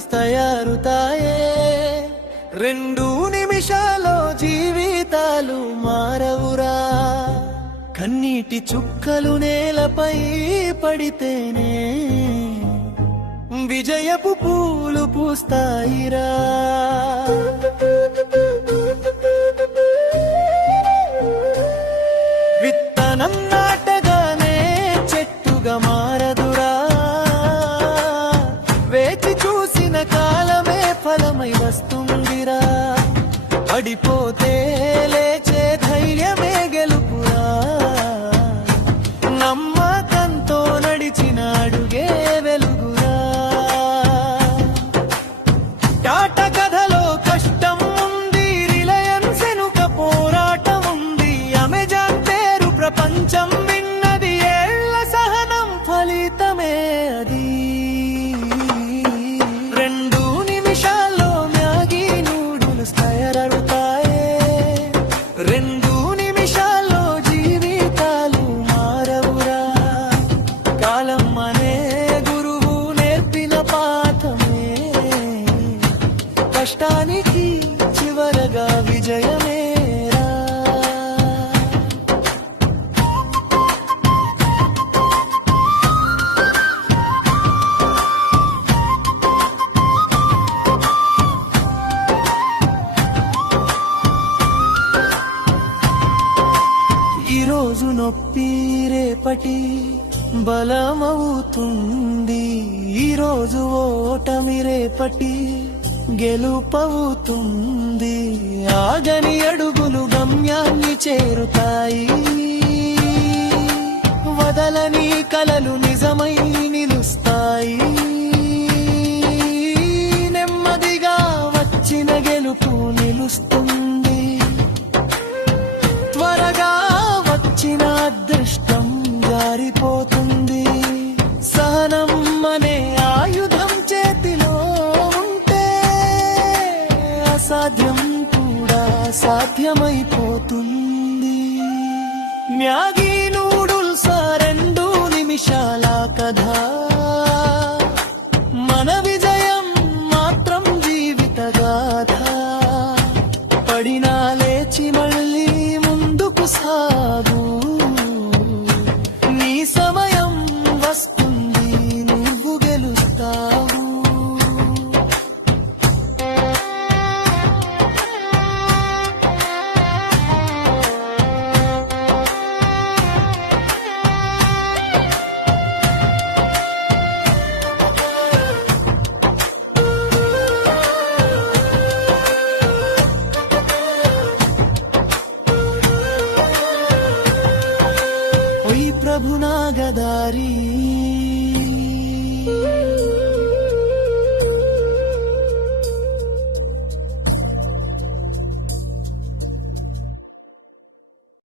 Noodles తయారుతాయే. 2 నిమిషాల్లో జీవితాలు మారవురా. కన్నీటి చుక్కలు నేలపై పడితేనే విజయపు పూలు పూస్తాయిరా. విత్తనం నాటగానే చెట్టుగా మారదురా. వేచి చూసిన కాలమే ఫలమై వస్తుందిరా. పడిపోతే లేచే ధైర్యమే గెలుపురా. నమ్మకంతో నడిచిన అడుగే వెలుగురా. టాటా కథలో కష్టం ఉంది, రిలయన్స్ వెనుక పోరాటం ఉంది. అమెజాన్ పేరు ప్రపంచం విన్నది, ఏళ్ల సహనం ఫలితమే అది. 2 నిమిషాల్లో మ్యాగీ నూడిల్స్ తయారవుతాయే. 2 నిమిషాల్లో జీవితాలు మారవురా. కాలం అనే గురువు నేర్పిన పాఠమే, కష్టానికి చివరగా విజయమేరా. ఈరోజు నొప్పి రేపటి బలమవుతుంది. ఈరోజు ఓటమి రేపటి గెలుపవుతుంది. ఆగని అడుగులు గమ్యాన్ని చేరుతాయి. వదలని కలలు నిజమై నిలుస్తాయి. నెమ్మదిగా వచ్చిన గెలుపు నిలుస్తుంది. త్వరగా వచ్చిన అదృష్టం జారిపోతుంది. సహనం అనే ఆయుధం చేతిలో ఉంటే అసాధ్యం కూడా సాధ్యమైపోతుంది. మ్యాగీ నూడిల్స్ 2 నిమిషాల కథ, మన విజయ